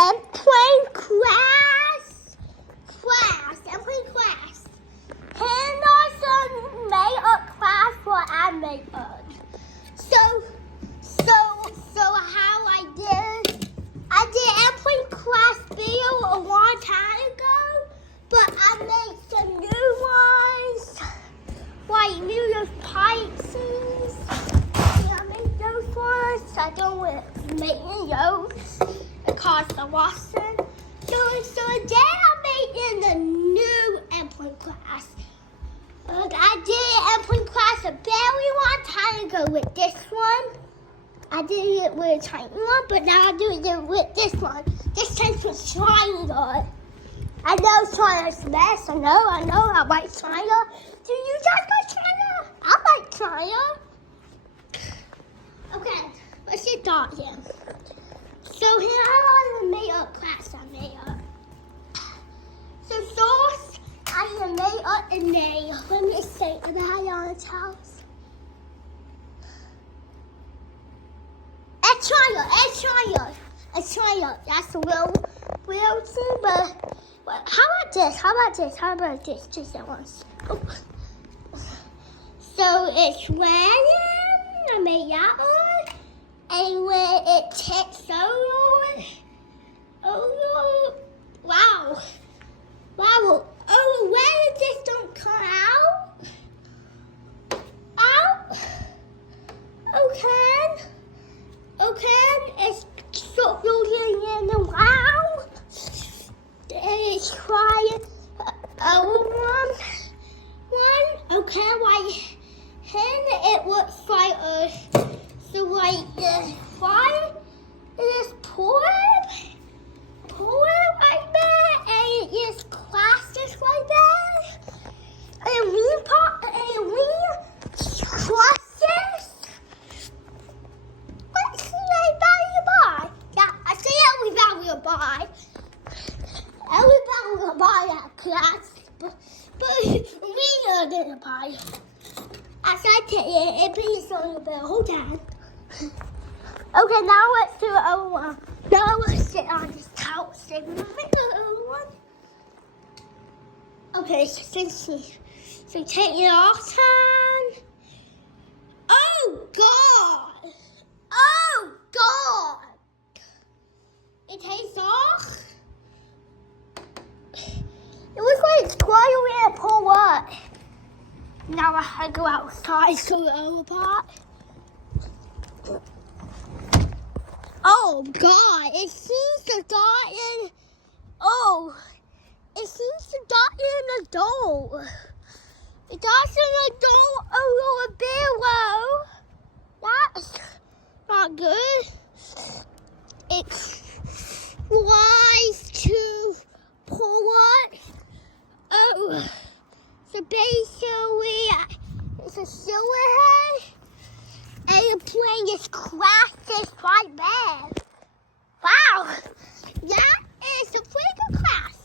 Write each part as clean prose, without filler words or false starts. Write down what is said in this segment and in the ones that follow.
I'm playing class. I'm playing class. And also made a class for I made up. So how I'm playing class video a long time ago, but I made some new ones, like New Year's Pisces. Yeah, I made those ones. I don't want to make those because I lost them. So then I made in the new airplane class. I did airplane class a very long time ago with this one. I did it with a tiny one, but now I do it with this one. This time with China. I know China's the best. I know. I like China. Do you guys like China? I like China. Okay, let's get started. So here I made up class. I made up. So first, I made up a name. Let me say that on the house. It's China. That's the real thing, but how about this? Just that once. Oh. So it's when I made that one, and when it takes over, wow. Oh, when this don't come out. Okay, it's so rolling in the wow. It's trying one. Okay, like and it looks like so like the fire is pouring like that, and it's classes like that, and we classes. Let's see everybody. Yeah, I say everybody will buy. Everybody will buy that class, but we didn't buy it. As I tell you, it plays on the whole time. Okay, now let's do the other one. Now let's sit on this couch and make the other one. Okay, so take it off time. Oh God! It takes off. It looks like it's going in a pull up. Now I have to go outside to the other part. Oh God! It seems to die in. Oh, it seems to die in the door. It dies in the door a little bit low. That's not good. It tries to pull up. Oh, so basically, it's a silverhead, and the plane is crashes right there. Wow, that is a pretty good class.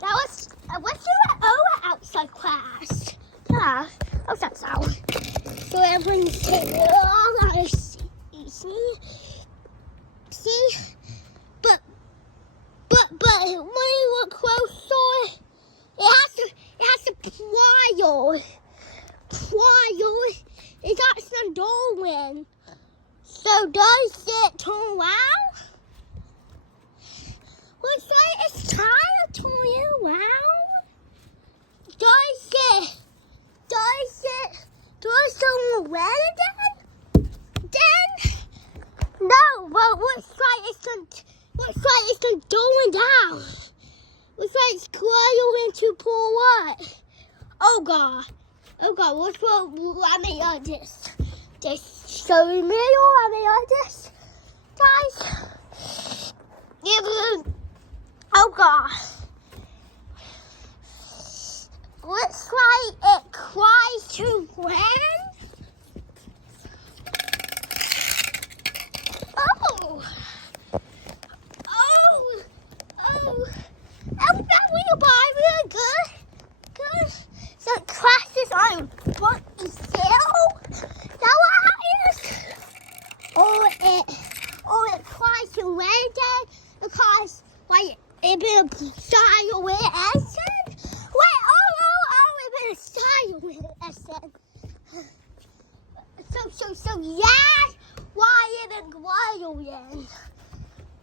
Let's do an outside class. Yeah, outside sound. So everyone's taking it all out. See? But when you look closer, it has to prior. It got some doorway. So does it turn around? Looks like it's trying to turn around. Does it turn around again? No, but looks like it's going down. Looks like it's going to pull up. Oh God, what's wrong? I made this. So in the middle, I made this. Guys, oh God. Looks like it tries to land. That wheel bar really good. So it crashes on front and tail. Is that what it is? Or it tries to land again because Wait, it been a silent accent? Wait, it been a silent accent. So, yeah, why it been quiet?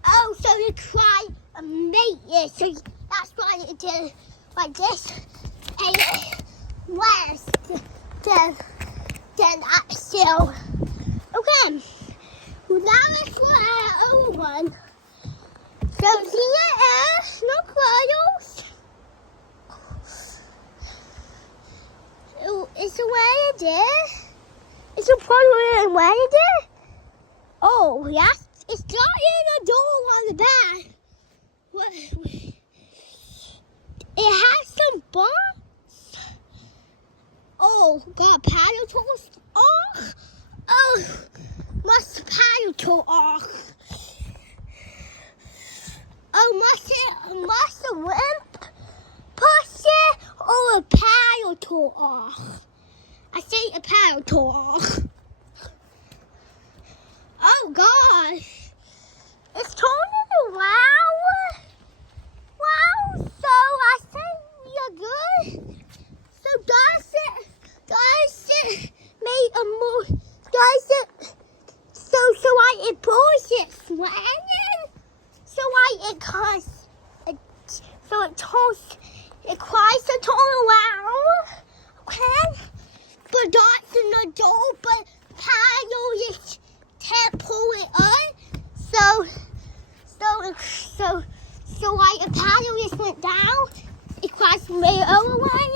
Oh, so you try to make it, so that's why it did like this, and it less than that still. Okay, now let's go at our other one. So here is no cradles. It's the way it is. It's a problem way it is. Oh, yes. It's got in a door on the back. It has some bumps. Oh, got paddle tools off. Oh, must paddle tool off. Oh, must a limp push it or a paddle tool off? I say a paddle tool off. Oh gosh. It's turning around. Wow, so I think you're good. So does it make a move? So it pulls it swinging? So it turns, it tries to turn around, okay? But that's in the door, but paddle is can't pull it up. So like a paddle just went down. It crossed me over one,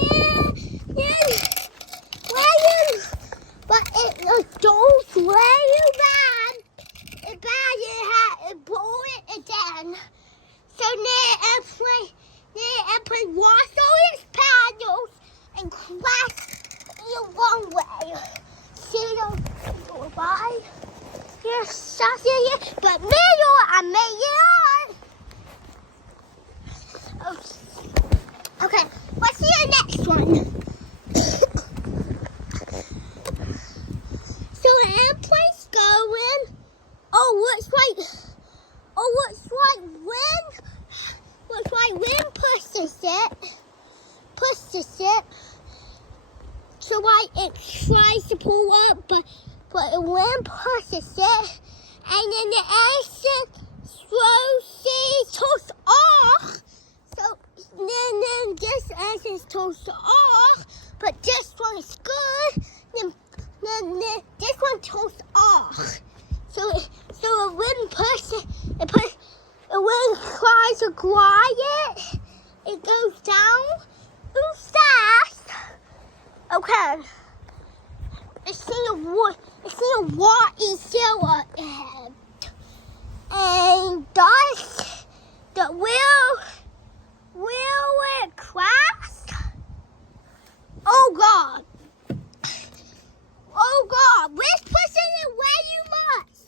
but it goes way bad. It bad. It pull it again. So now airplane washed all its paddles and crashed the wrong way. See you go by. Yes, but middle, I made it on. Okay, what's your next one? So the airplane's going. Looks like wind pushes it. So it tries to pull up, but the wind pushes it, and then the engine slowly turns off. So then this engine turns off, but this one is good. Then this one turns off. So the wind pushes it. The wind tries to glide it. It goes down fast. Okay. It's seen a water sailor ahead. And does the will it crash? Oh God, which pushing it way you must.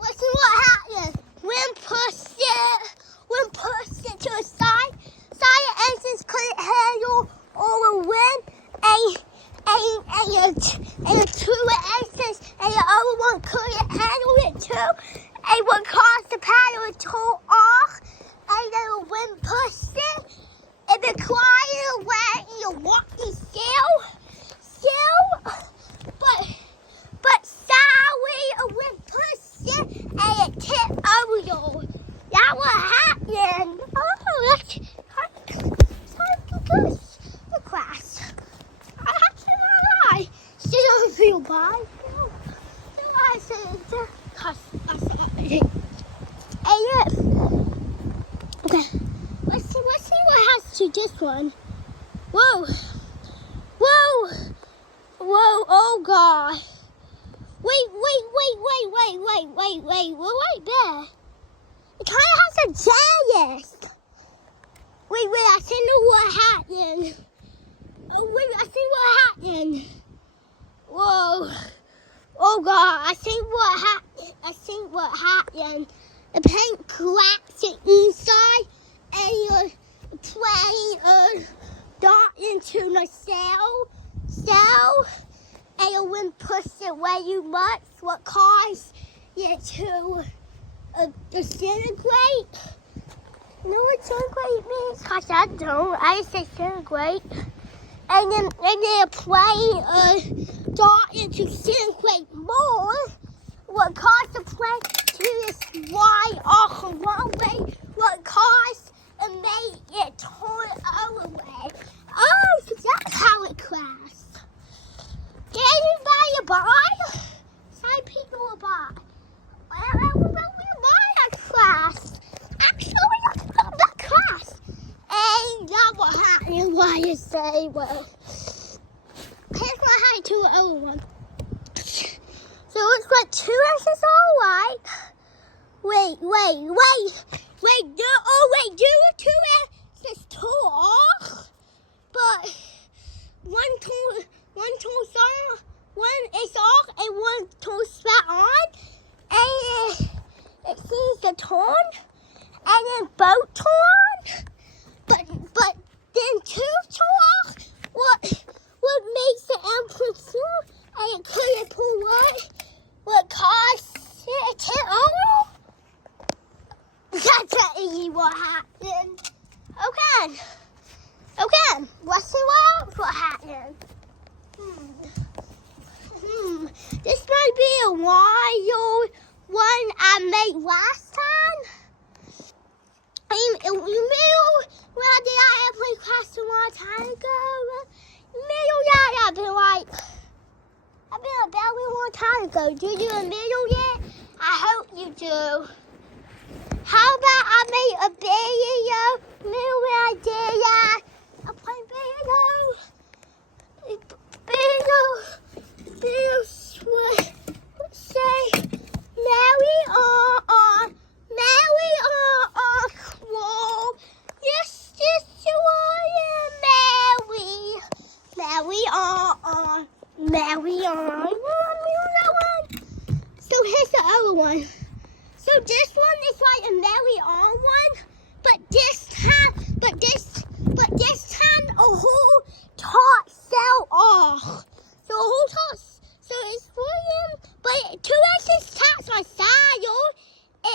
Let's see what happens. Wind push it to the side. Side engines couldn't handle all the wind, and the two engines and the other one couldn't handle it too. And would cause the paddle to turn off, and then the wind pushed it, and then flying away in the walking still. But sadly, a wind pushed it, and it tipped over you. That what happened. Oh, that's good. The class. I have to lie. She doesn't feel bad. No, I said because I saw it. Hey, yes. Okay. Let's see what has to this one. Whoa. Oh God. Wait there. It kind of has a giant. Wait, I think what happened. I think what happened. Whoa. Oh God, I think what happened. The paint collapsed inside, and the plane got into the cell, and the wind pushed it way too much, what caused it to disintegrate. Cause I don't. I say second grade. And then play start into second grade more. What caused the play to this wide off the runway? What caused and made it turn over way? Oh, so that's how it crashed. Did anybody buy? Some people will buy. Everybody buy that class. Actually, that class. And that what happened. Why you say? Well, here's what happened to the other one. So it's got 2 S's all right. Wait. Do the 2 S's off? But one tool on, one is off and one tool's back on. And it seems to turn. And then both turn. But then 2 turn off. What makes the engine full? And it couldn't pull what caused it to over? That's what happened. Okay. Let's see what happened. This might be a wild one I made last time. You remember when I did our airplane class a long time ago? I've been a very long time ago. Do you remember yet? I hope you do. How about I made a video? Remember when I did a play video? Say, Mary on club. Yes, you are, Mary on. Remember that one? So here's the other one. So this one is like a Mary on one, but this time a whole top fell off. So a whole top, so it's for him, but 2 S's taps my saddle.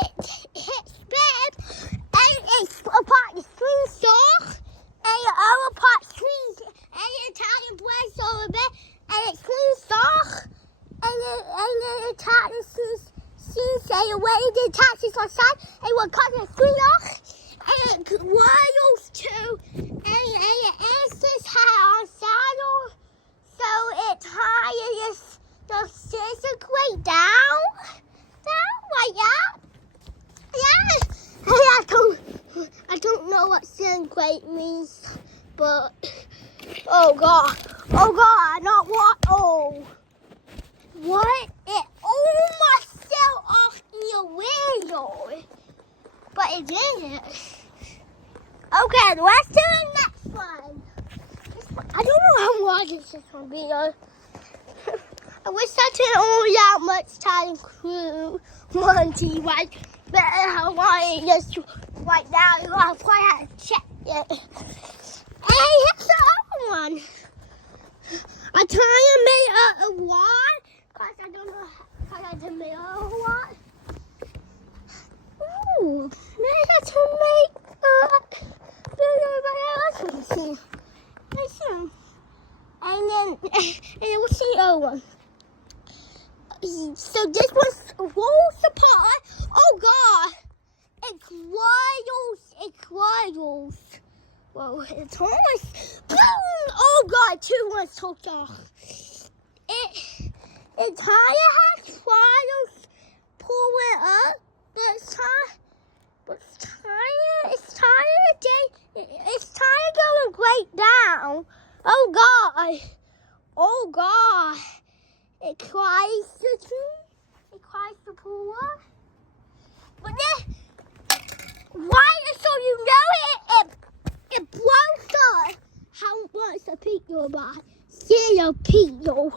It hits bed, and it's apart the screen sock, and the other part screens, and the Italian breaks over bed, and it screens sock, and then Italian screens say away the taxis on side, and what causes the screen off, and it royals too, and it answers how on saddle, so it tires the scissors way down like that. Yeah. I don't know what synchronate means, but oh God, not what? Oh, what? It almost fell off your window, but it didn't. Okay, let's do the next one. I don't know how long this is gonna be. I wish I didn't only that much time crew Monty, right? But how long it is right now, you probably have to check it. Hey, here's the other one. I try to make a wand, because I don't know how to make a wand. Ooh, maybe to make and then we'll see the other one. So this was rolls apart. Oh God! It cradles. Whoa, it's almost boom! Oh God, 2 ones took off. It tire has cradles pulling up, but it's tire going great down. Oh God! It cries the pool. But then, why? So you know it blows up. How much a people buy? 0 people.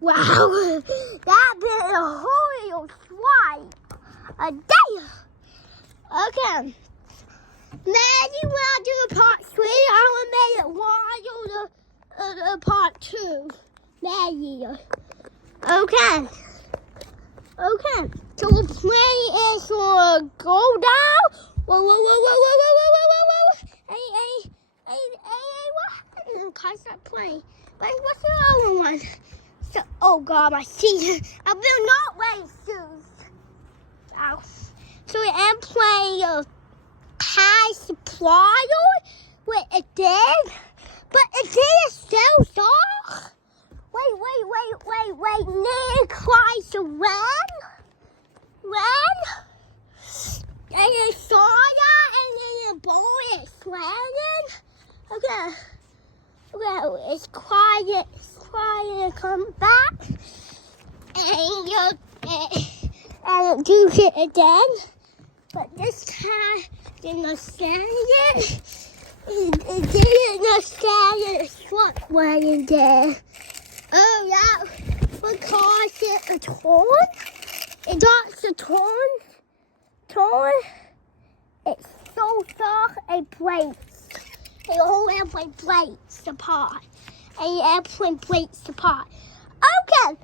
Wow, that been a whole swipe a day. Okay. Now you want to do the part 3. I want to make it wild part 2. Maggie. Okay. So the plan is to go down. Whoa. And what happened? Stop playing. What's the other one? So, oh God, my feet. I will not wear shoes. Ow. So I am playing a high supply with a dad, but a dad is so soft. Wait. Nick cries to run. And then Sawyer, and then the boy is sweating. Okay. Well, it's quiet. Come back. And do it again. But this time, didn't understand it. It didn't understand it. What way in there? Oh, yeah. Because it's a torn. It got a torn. It's so soft, it breaks. The whole airplane breaks apart. And the airplane breaks apart. Okay,